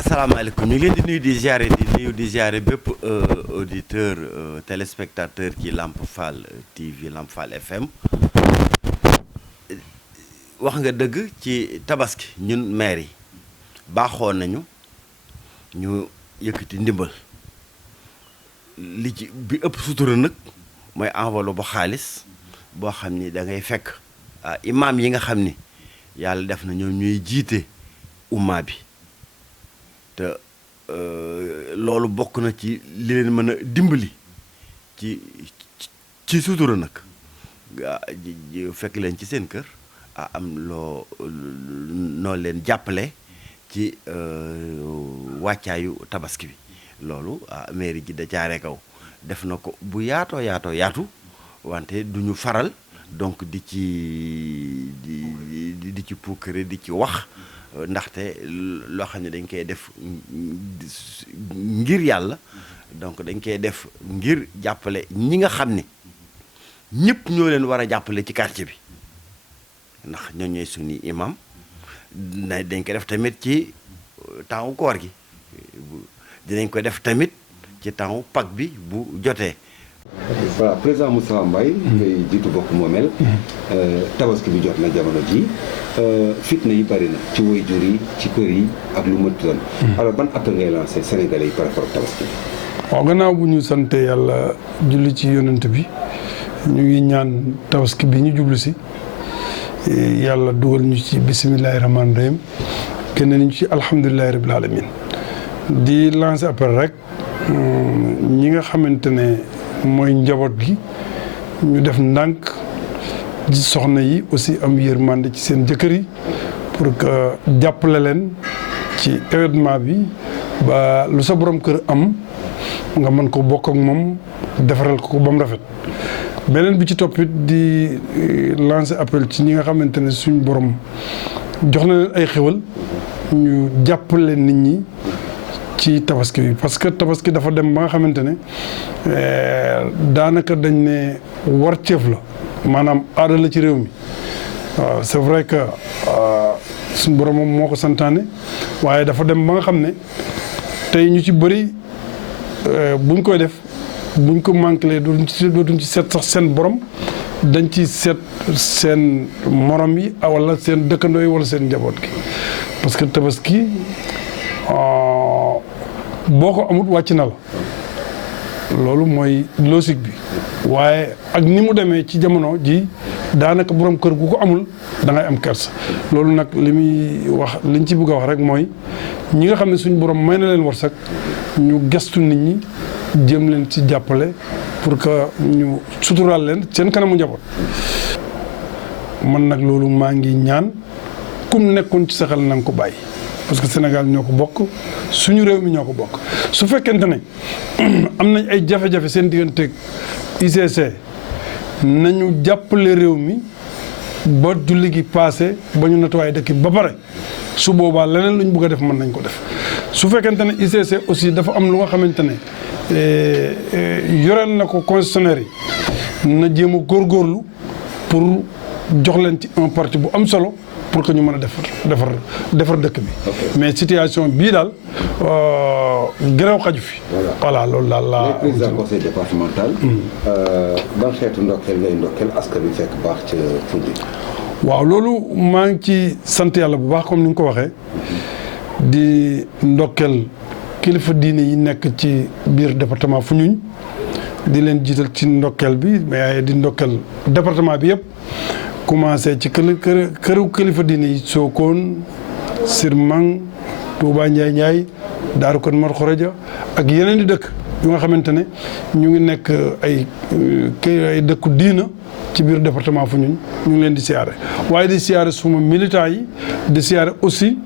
asalaamaaleykum ñu ngi leen di nuyu di ziare bépp auditeur téléspectateur ci Lamp Fall TV Lamp Fall FM wax nga dëgg ci tabaski ñun maire yi baaxoon nañu ñu yëkkati ndimbal li ci bi ëpp sutura nag mooy enveloppe bu xaalis boo xam ni da ngay fekk imaam yi nga xam ni yàlla def na ñoom ñuy jiite umma bi te loolu bokk na ci li leen mën a dimbali ci sutura nag fekk leen ci seen kër am noo leen jàppale ci wàccaayu tabaski bi loolu mairie ji da caare kaw def na ko bu yaatu wante du ñu faral donc di ci puukare di ci wax ndaxte loo xam ne dañ koy def ngir yàlla donc dañ koy def ngir jàppale ñi nga xam ne ñëpp ñoo leen war a jàppale ci quartier bi ndax ñoo ñooy suñu imam dañ ko def tamit ci temps koor gi dinañ ko def tamit ci temps Pâques bi bu jotee. voilà président Moustapha Mbaye ngay jiitu bokk moomeel tabaski bi jot na jamono ji fitna yi bari na ci waajur yi ci kër yi ak lu mënti doon alors ban appel ngay lancé Sénégalais yi par rapport ak tabaski bi. waaw gannaaw bu ñu sante yàlla julli ci yonent bi ñu ngi ñaan tabaski bi ñu jublu si yàlla dugal ñu ci bisimilahi rahmaani rahim kenn ñu ci alhamdulilahi rabil alamin di lancé appel rek ñi nga xamante ne mooy njaboot gi ñu def ndànk ci soxna yi aussi am yërmande ci seen jëkkër yi pour que jàppale leen ci événement bi ba lu sa borom kër am nga mën ko bokk ak moom defaral ko ba mu rafet. beneen bi ci toppit di lancer appel ci ñi nga xamante ne suñ borom jox na leen ay xéwal ñu jàppale nit ñi ci tabaski bi parce que tabaski dafa dem ba nga xamante ne daanaka dañ ne warteef la maanaam aada la ci réew mi waaw c'est vrai que suñ borom moom moo ko santaane waaye dafa dem ba nga xam ne tey ñu ci bëri buñ koy def buñ ko manqué dootuñ ci seet sax seen borom dañ ci seet seen morom yi wala seen dëkkandoo yi wala seen njaboot gi parce que tabaski boo ko amut wàcc na la loolu mooy logique bi waaye ak ni mu demee ci jamono ji daanaka borom kër gu ko amul da ngay am kersa loolu nag li muy wax liñ ci bëgg a wax rek mooy ñi nga xam ne suñu borom may na leen wërsëg ñu gestu nit ñi jéem leen ci jàppale pour que ñu suturaal leen seen kanamu njaboot. man nag loolu maa ngi ñaan kum nekkoon ci sa xel na nga ko bàyyi parce que Sénégal ñoo ko bokk suñu réew mi ñoo ko bokk su fekkente ne am nañ ay jafe-jafe seen digganteeg ICC nañu jàppale réew mi ba julli gi passé ba ñu nettoyé dëkk ba pare su boobaa leneen lu ñu bëgg a def mën nañ ko def su fekkente ne ICC aussi dafa am lu nga xamante ne yoreel na ko concessionnaire yi na jéem a góorgóorlu pour jox leen ci un parti bu am solo pour que ñu mën a defar dëkk bi. mais situation bii daal gërëw xaju fi. voilà loolu daal la. président conseil départemental. ban xeetu ndokkeel ngay ndokkeel askan wi fekk baax ca Foundiougne. waaw loolu maa ngi ci sant yàlla bu baax comme ni nga ko waxee di ndokkeel kilifa diine yi nekk ci biir département Foundiougne di leen jiital ci ndokkeel bi mais di ndokkeel département bi yëpp. commencé ci këru kilifa diine yi Sokone Sirmang Touba Ndiaye Daaru Kan Mar Khoreja ak yeneen di dëkk yu nga xamante ne ñu ngi nekk ay dëkku diina ci biir département Foundiougne ñu ngi leen di siyaare waaye di siyaare suma militants yi di siyaare aussi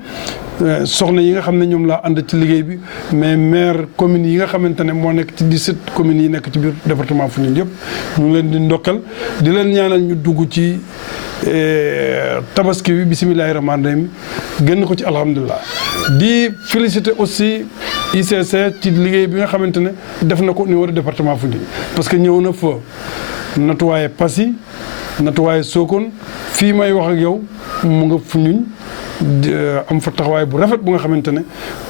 soxna yi nga xam ne ñoom laa ànd ci liggéey bi mais maire communes yi nga xamante ne moo nekk ci 17 communes yi nekk ci biir département Foundiougne yëpp ñu ngi leen di ndokkal di leen ñaanal ñu dugg ci tabaski bi bisimilahi rahmaani rahim génn ko ci alhamdulilah di féliciter aussi ICC ci liggéey bi nga xamante ne def na ko au niveau du département Foundiougne parce que ñëw na fa nettoyer Passy nettoyer Sokone fii may wax ak yow mu nga Foundiougne am fa taxawaay bu rafet bu nga xamante ne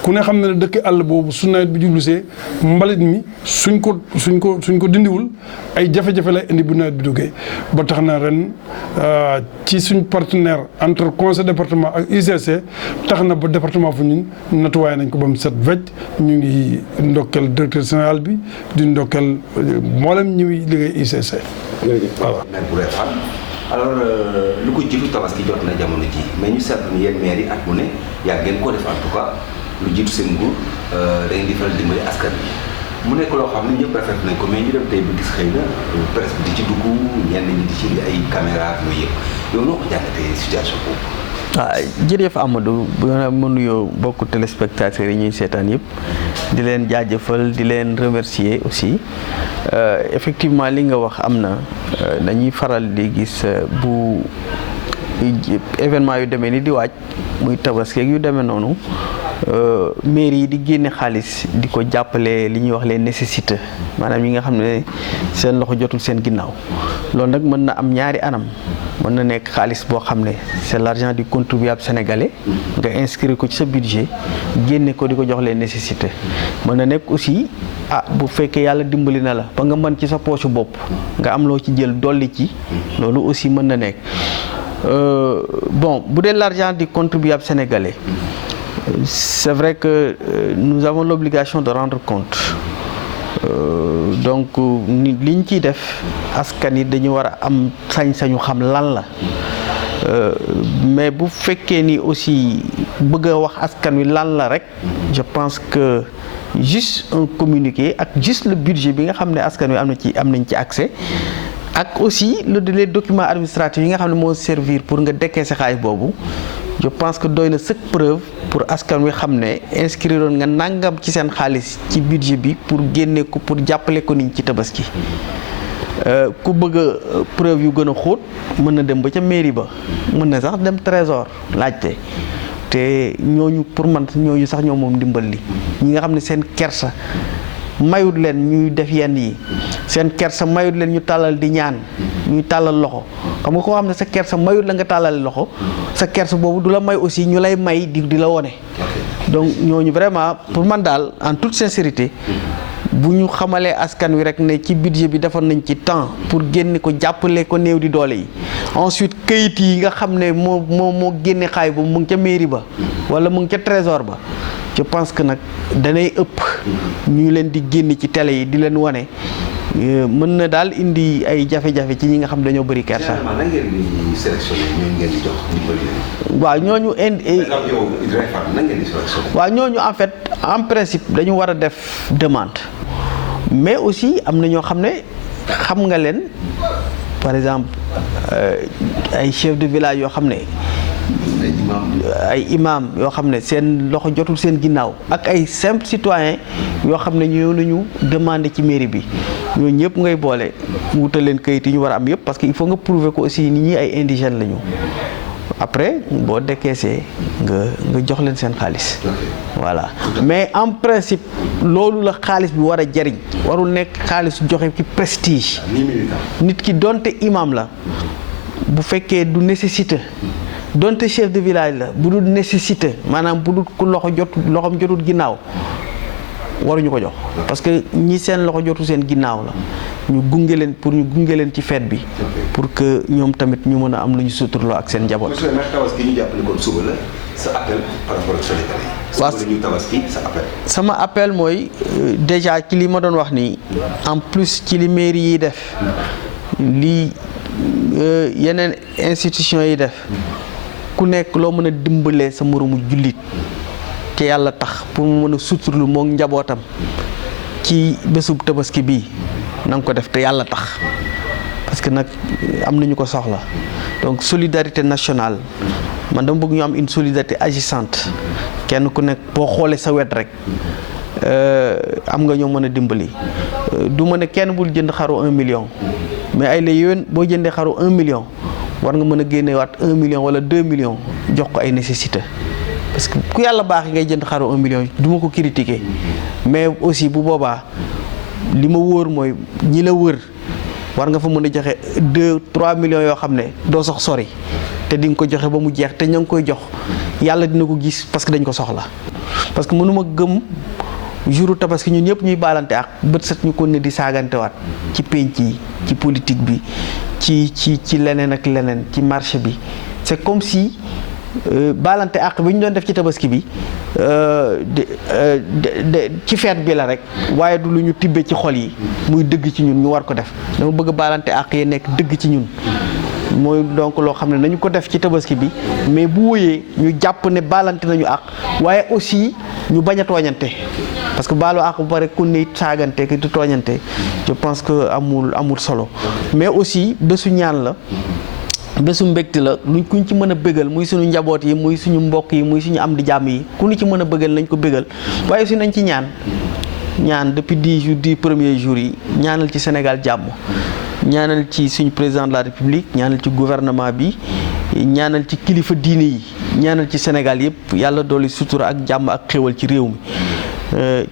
ku ne xam ne dëkk àll boobu su nawet bi jublusee mbalit mi suñ ko dindiwul ay jafe-jafe lay indi bu nawet bi duggee ba tax na ren ci suñ partenaire entre conseil département ak UCC tax na ba département Foundiougne nettoyé nañ ko ba mu set wecc. ñu ngi ndokkeel directeur général bi di ndokkeel mboolem ñuy liggéey UCC. voilà. alors lu ko jiitu tabaski jot na jamono ji mais ñu seetlu ni yéen maire yi at mu ne yàgg ngeen ko def en tout cas lu jiitu seen nguur da ngeen di faral dimbali askan bi mu nekk loo xam ne ñëpp rafet nañ ko mais ñu dem tey ba gis xëy na presse bi di ci dugg ñenn ñi di ci ay caméra yooyu yëpp yow noo ko jàngatee situation boobu. jërëjëf Amadou bu nga ma nuyoo bokku téléspectateurs yi ñuy seetaan yëpp di leen jaajëfal di leen remercier aussi effectivement li nga wax am na dañuy faral di gis bu événement yu demee ni di waaj muy tabaski yu demee noonu mairie yi di génne xaalis di ko jàppale li ñuy wax les nécessités maanaam yi nga xam ne seen loxo jotul seen ginnaaw loolu nag mën na am ñaari anam mën na nekk xaalis boo xam ne c'est l'argent du contribuable sénégalais nga inscrire ko ci sa budget génne ko di ko jox les nécessités mën na nekk aussi bu fekkee yàlla dimbali na la ba nga mën ci sa poche bopp nga am loo ci jël dolli ci loolu aussi mën na nekk bon bu dee l'argent du contribuable sénégalais c'est vrai que nous avons l'obligation de rendre compte donc liñ ciy def askan yi dañu war a am sañ-sañu xam lan la mais bu fekkee ni aussi bëgg a wax askan wi lan la rek je pense que juste un communiqué ak juste le budget bi nga xam ne askan wi am nañ ci accès ak aussi les documents administratifs yi nga xam ne moo servir pour nga décaisser xaalis boobu je pense que doy na sëkk preuve pour askan wi xam ne inscrire woon nga nangam ci seen xaalis ci budget bi pour génne ko pour jàppale ko niñ ci tabaski ku bëgg a preuve yu gën a xóot mën na dem ba ca mairie ba mën na sax dem trésor laajte te ñooñu pour man ñooñu sax ñoo moom ndimbal li ñi nga xam ne seen kersa mayut leen ñuy def yenn yi seen kersa mayut leen ñu tàllal di ñaan ñuy tàllal loxo xam nga koo xam ne sa kersa mayut la nga tàllal loxo sa kersa boobu du la may aussi ñu lay may di la wone donc ñooñu vraiment pour man daal en toute sincérité bu ñu xamalee askan wi rek ne ci budget bi defoon nañ ci temps pour génne ko jàppale ko néew di doole yi ensuite këyit yi nga xam ne moo génne xaay ba mu ngi ca mairie ba wala mu ngi ca trésor ba je pense que nag danay ëpp ñu leen di génn ci télé yi di leen wane mën na daal indi ay jafe-jafe ci ñi nga xam dañoo bëri kersa. généralement nan ngeen di sélectionné ñooñu ngeen di jox ndimbal leen. waaw ñooñu waaw ñooñu en fait en principe dañu war a def demande mais aussi am na ñoo xam ne xam nga leen par exemple ay chef de village yoo xam ne. ay imam yoo xam ne seen loxo jotul seen ginnaaw ak ay simple citoyen yoo xam ne ñëw nañu demander ci mairie bi ñooñu ñëpp ngay boole wutal leen kayit yi ñu war a am yëpp parce que il faut nga prouver ko aussi nit ñi ay indigènes lañu après boo décaissé nga jox leen seen xaalis voilà mais en principe loolu la xaalis bi war a jariñ warul nekk xaalis joxe ci prestige nit ki donte imam la bu fekkee du nécessité donte chef de village la bu dul nécessité maanaam bu dul ku loxom jotul ginnaaw waruñu ko jox parce que ñi seen loxo jotul seen ginnaaw la ñu gunge leen ci fête bi pour que ñoom tamit ñu mën a am lu ñu suturloo ak seen njaboot. monsieur le maire tabaski ñu jàpp ni kon suba la sa appel par rapport ak Sénégalais yi. ñu tabaski sa appel. sama appel mooy déjà ci li ma doon wax nii en plus ci li mairie yi def li yeneen institution yi def. ku nekk loo mën a dimbalee sa moromu jullit te yàlla tax pour mu mën a suturlu moom njabootam ci bésub tabaski bii na nga ko def te yàlla tax parce que nag am nañu ko soxla donc solidarité nationale man dama bëgg ñu am une solidarité agissante kenn ku nekk boo xoolee sa wet rek am nga ñoo mën a dimbali du ma ne kenn bul jënd xaru 1 million mais ay la yéwén boo jëndee xaru 1 million war nga mën a génnewaat 1 million wala 2 millions jox ko ay nécessité parce que ku yàlla baax ngay jënd xaru 1 million du ma ko critiquer mais aussi bu boobaa li ma wóor mooy ñi la wër war nga fa mën a joxe 2-3 millions yoo xam ne doo sax sori te di nga ko joxe ba mu jeex te ña ngi koy jox yàlla dina ko gis parce que dañ ko soxla. parce que mënuma gëm jouru tabaski ñun ñëpp ñuy baalante ak bët set ñu ko ne di saagantewaat ci penc yi ci politique bi ci leneen ak leneen ci marché bi c'est comme si baalante ak bi ñu doon def ci tabaski bi ci feet bi la rek waaye du lu ñu tibbee ci xol yi muy dëgg ci ñun ñu war ko def dama bëgg baalante ak yi nekk dëgg ci ñun mooy donc loo xam ne nañu ko def ci tabaski bi mais bu wóyee ñu jàpp ne baalante nañu ak waaye aussi ñu bañ a tooñante parce que baalu ak bu pare ku ne saagante ki di tooñante je pense que amul solo mais aussi bésu ñaan la bésu mbégte la luñ kuñ ci mën a bégal muy suñu njaboot yi muy suñu mbokk yi muy suñu am di jàmm yi ku ñu ci mën a bégal nañ ko bégal waaye aussi nañ ci ñaan depuis 10 premiers jours yi ñaanal ci Sénégal jàmm ñaanal ci suñu président de la République ñaanal ci gouvernement bi ñaanal ci kilifa diine yi ñaanal ci Sénégal yëpp yàlla dooli sutura ak jàmm ak xéwal ci réew mi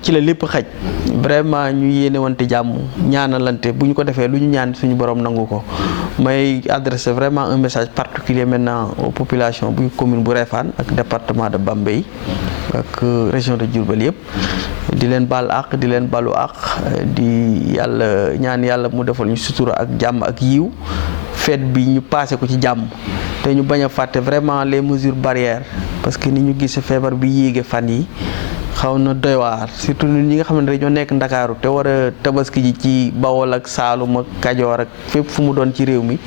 ci la lépp xaj vraiment ñu yéene wante jàmm ñaanalante bu ñu ko defee lu ñu ñaan suñu borom nangu ko may adresser vraiment un message particulier maintenant aux populations bu commune bu Réfane ak département de Bambey ak région de Diourbel yëpp di leen baal àq di leen balu àq di yàlla ñaan yàlla mu defal ñu sutura ak jàmm ak yiw fête bi ñu passé ko ci jàmm te ñu bañ a fàtte vraiment les mesures barrières parce que ni ñu gis feebar bi yéege fan yi xaw na doy waar surtout ñi nga xam ne dañoo nekk Ndakaaru te war a tabaski ji ci Bawol ak Saalum ak Kajoor ak fépp fu mu doon ci réew mi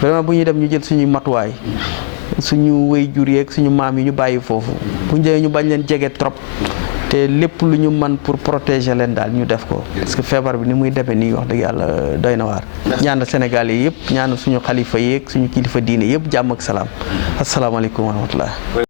vraiment bu ñuy dem ñu jël suñuy matuwaay suñu wéy jur yeeg suñu maam yi ñu bàyyi foofu bu ñu ñu bañ leen jege trop te lépp lu ñu mën pour protéger leen daal ñu def ko parce que feebar bi ni muy demee nii wax dëgg yàlla doy na waar. ñaanal Sénégal yi yëpp ñaanal suñu xalifa yeeg suñu kilifa diine yëpp jàmm ak salaam asalaamaaleykum wa rahmatullah.